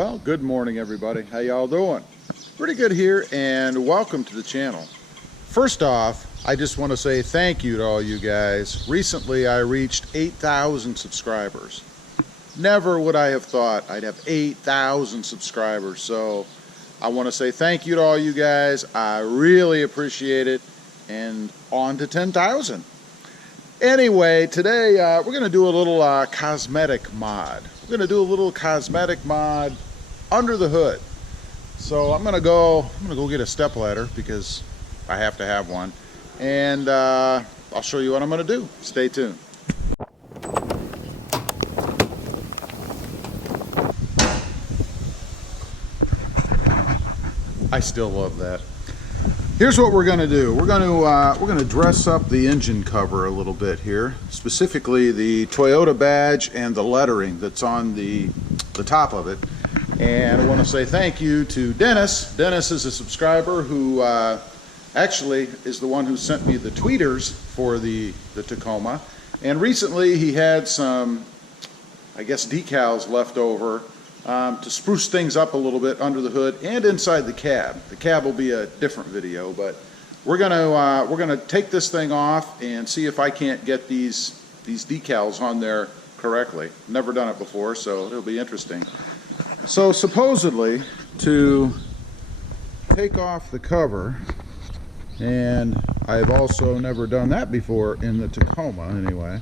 Well, good morning everybody. How y'all doing? Pretty good here, and welcome to the channel. First off, I just want to say thank you to all you guys. Recently I reached 8,000 subscribers. Never would I have thought I'd have 8,000 subscribers, so I want to say thank you to all you guys. I really appreciate it, and on to 10,000. Anyway, today we're going to do a little cosmetic mod. We're going to do a little cosmetic mod under the hood. So I'm going to go get a stepladder because I have to have one, and I'll show you what I'm going to do. Stay tuned. I still love that. Here's what we're going to do. We're going to dress up the engine cover a little bit here, specifically the Toyota badge and the lettering that's on the top of it. And I want to say thank you to Dennis. Dennis is a subscriber who actually is the one who sent me the tweeters for the Tacoma. And recently he had some, I guess, decals left over to spruce things up a little bit under the hood and inside the cab. The cab will be a different video, but we're gonna take this thing off and see if I can't get these decals on there correctly. Never done it before, so it'll be interesting. So supposedly, to take off the cover, and I've also never done that before in the Tacoma anyway.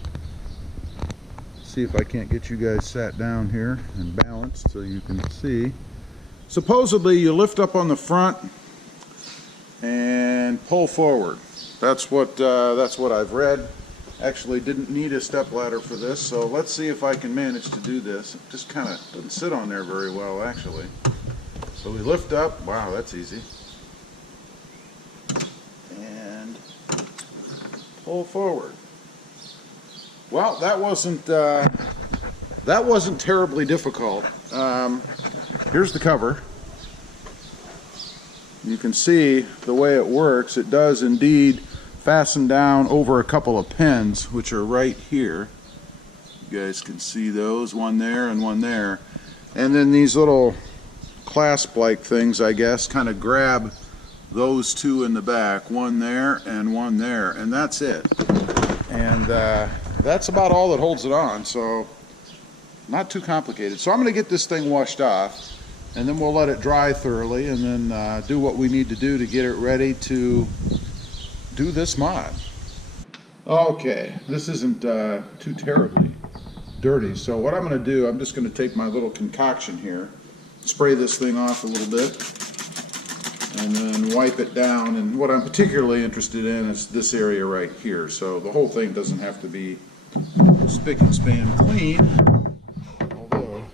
See if I can't get you guys sat down here and balanced so you can see. Supposedly you lift up on the front and pull forward. That's what I've read. Actually didn't need a stepladder for this, so let's see if I can manage to do this. It just kind of doesn't sit on there very well actually. So we lift up. Wow, that's easy. And pull forward. Well, that wasn't terribly difficult. Here's the cover. You can see the way it works. It does indeed fasten down over a couple of pins, which are right here. You guys can see those, one there and one there. And then these little clasp-like things, I guess, kind of grab those two in the back, one there and one there, and that's it. And that's about all that holds it on, so not too complicated. So I'm going to get this thing washed off, and then we'll let it dry thoroughly, and then do what we need to do to get it ready to do this mod. Okay, this isn't too terribly dirty, so what I'm going to do, I'm just going to take my little concoction here, spray this thing off a little bit, and then wipe it down. And what I'm particularly interested in is this area right here, so the whole thing doesn't have to be spick and span clean, although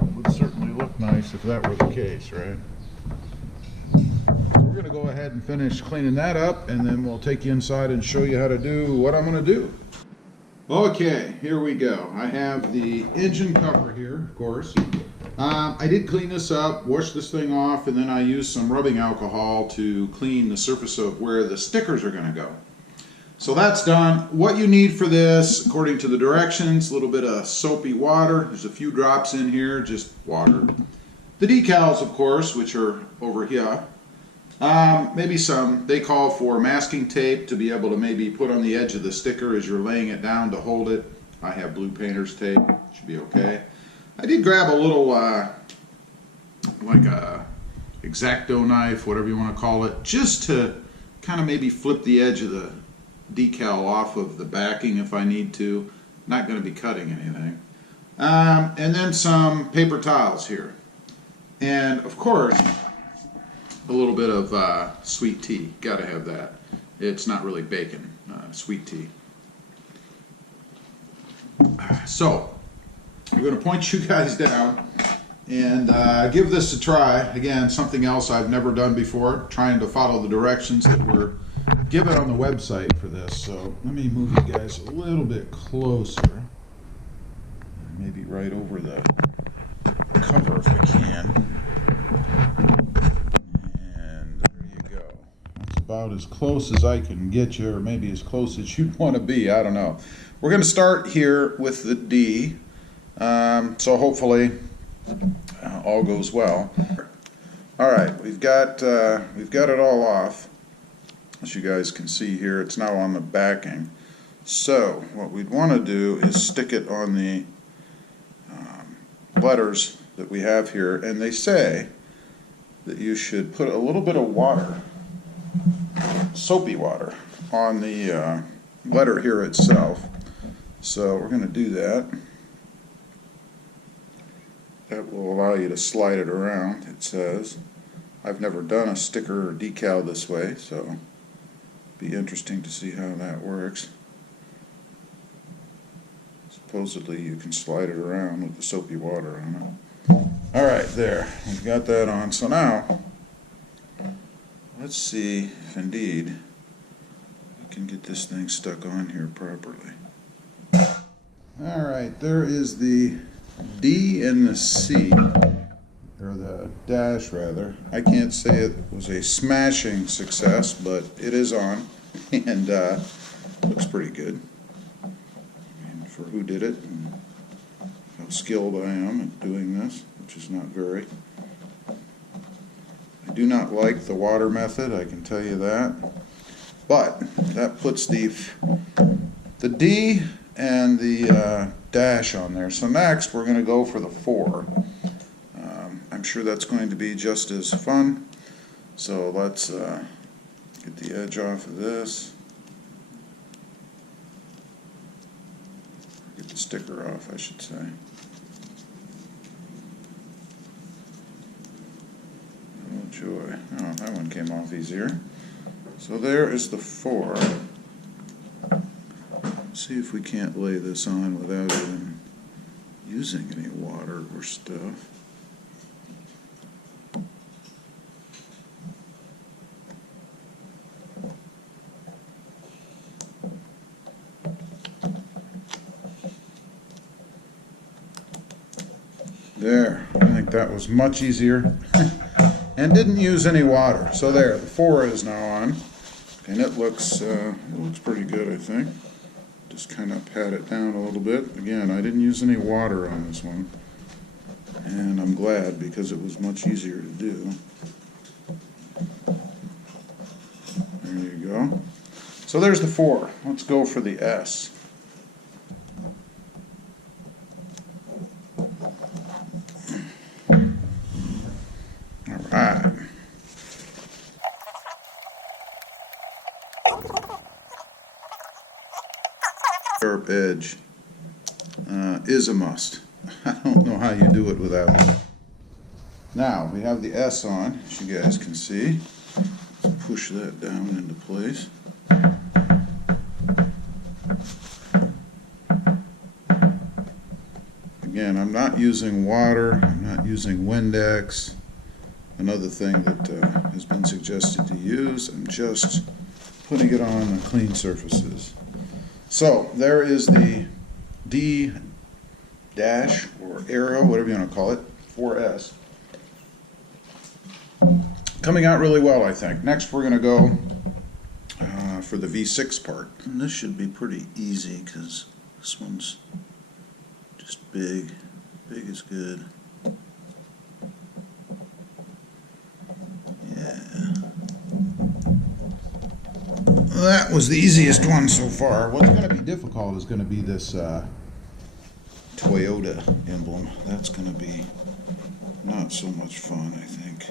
it would certainly look nice if that were the case, right? So we're going to go ahead and finish cleaning that up, and then we'll take you inside and show you how to do what I'm going to do. Okay, here we go. I have the engine cover here, of course. I did clean this up, wash this thing off, and then I used some rubbing alcohol to clean the surface of where the stickers are going to go. So that's done. What you need for this, according to the directions, a little bit of soapy water. There's a few drops in here, just water. The decals, of course, which are over here. Maybe some, they call for masking tape to be able to maybe put on the edge of the sticker as you're laying it down to hold it. I have blue painter's tape, should be okay. I did grab a little, like a X-Acto knife, whatever you want to call it, just to kind of maybe flip the edge of the decal off of the backing if I need to. Not going to be cutting anything. And then some paper towels here. And of course, a little bit of sweet tea. Got to have that. It's not really bacon, sweet tea. So, we're going to point you guys down and give this a try. Again, something else I've never done before, trying to follow the directions that were given on the website for this. So let me move you guys a little bit closer, maybe right over the cover if I can. And there you go. That's about as close as I can get you, or maybe as close as you'd want to be. I don't know. We're going to start here with the D. So hopefully all goes well. All right, we've got it all off. As you guys can see here, it's now on the backing. So what we'd want to do is stick it on the letters that we have here, and they say that you should put a little bit of water, soapy water, on the letter here itself. So we're going to do that. That will allow you to slide it around, it says. I've never done a sticker or decal this way, so it'll be interesting to see how that works. Supposedly you can slide it around with the soapy water on it. Alright, there. We've got that on. So now, let's see if indeed we can get this thing stuck on here properly. Alright, there is the D and the C, or the dash rather. I can't say it was a smashing success, but it is on, and looks pretty good. For who did it and how skilled I am at doing this, which is not very. I do not like the water method, I can tell you that. But that puts the D and the dash on there. So next we're going to go for the 4. I'm sure that's going to be just as fun. So let's get the edge off of this. Get the sticker off, I should say. Oh joy. Oh, that one came off easier. So there is the 4. Let's see if we can't lay this on without even using any water or stuff. There, I think that was much easier and didn't use any water. So there, the 4 is now on, and it looks pretty good, I think. Just kind of pat it down a little bit. Again, I didn't use any water on this one, and I'm glad because it was much easier to do. There you go. So there's the 4. Let's go for the S. Alright. Sharp edge is a must. I don't know how you do it without it. Now we have the S on, as you guys can see. Let's push that down into place. Again, I'm not using water, I'm not using Windex. Another thing that has been suggested to use, I'm just putting it on the clean surfaces. So there is the D dash or arrow, whatever you want to call it, 4S. Coming out really well, I think. Next we're going to go for the V6 part. And this should be pretty easy because this one's just big. Big is good. That was the easiest one so far. What's going to be difficult is going to be this Toyota emblem. That's going to be not so much fun, I think.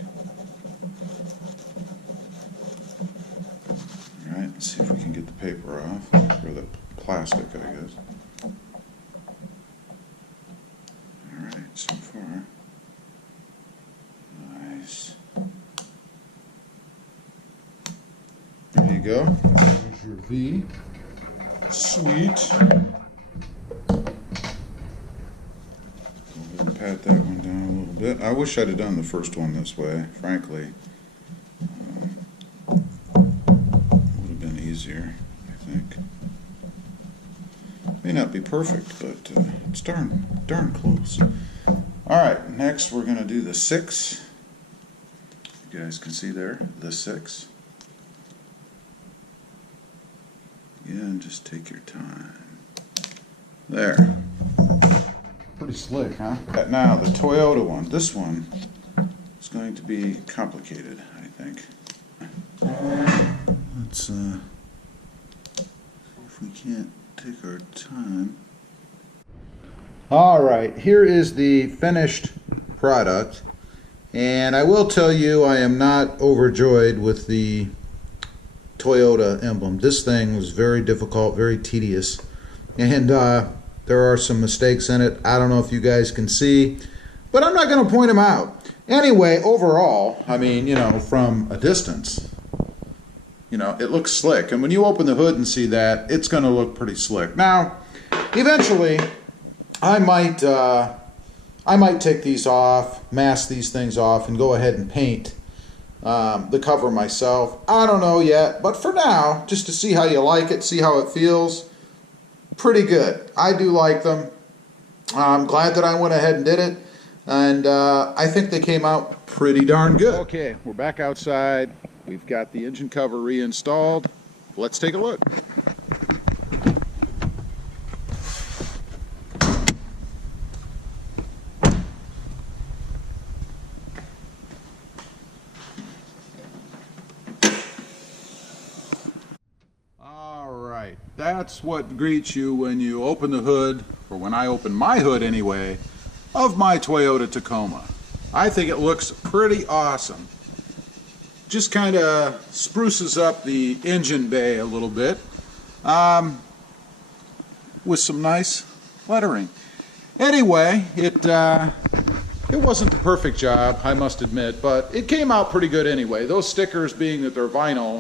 Alright, let's see if we can get the paper off, or the plastic, I guess. Alright, so far. Nice. There you go. There's your V. Sweet. Go ahead and pat that one down a little bit. I wish I'd have done the first one this way, frankly. Would have been easier, I think. May not be perfect, but it's darn close. Alright, next we're going to do the 6. You guys can see there, the 6. Again, just take your time. There. Pretty slick, huh? Now, the Toyota one. This one is going to be complicated, I think. Let's, if we can't take our time. All right, here is the finished product. And I will tell you, I am not overjoyed with the Toyota emblem. This thing was very difficult, very tedious. And there are some mistakes in it. I don't know if you guys can see, but I'm not going to point them out. Anyway, overall, I mean, you know, from a distance, you know, it looks slick. And when you open the hood and see that, it's going to look pretty slick. Now, eventually, I might take these off, mask these things off, and go ahead and paint the cover myself. I don't know yet, but for now, just to see how you like it, see how it feels, pretty good. I do like them. I'm glad that I went ahead and did it, and I think they came out pretty darn good. Okay, we're back outside. We've got the engine cover reinstalled. Let's take a look. That's what greets you when you open the hood, or when I open my hood anyway, of my Toyota Tacoma. I think it looks pretty awesome. Just kind of spruces up the engine bay a little bit with some nice lettering. Anyway, it wasn't the perfect job, I must admit, but it came out pretty good anyway. Those stickers, being that they're vinyl,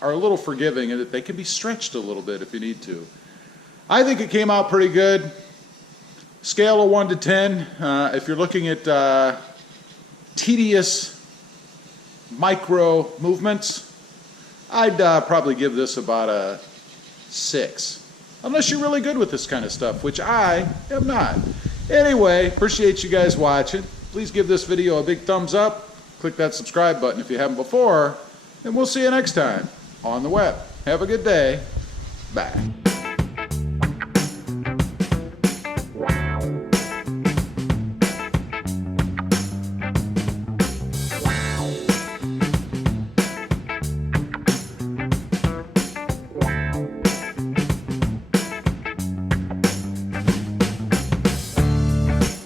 are a little forgiving in that they can be stretched a little bit if you need to. I think it came out pretty good. Scale of 1 to 10, if you're looking at tedious micro movements, I'd probably give this about a 6. Unless you're really good with this kind of stuff, which I am not. Anyway, appreciate you guys watching. Please give this video a big thumbs up. Click that subscribe button if you haven't before. And we'll see you next time on the web. Have a good day. Bye.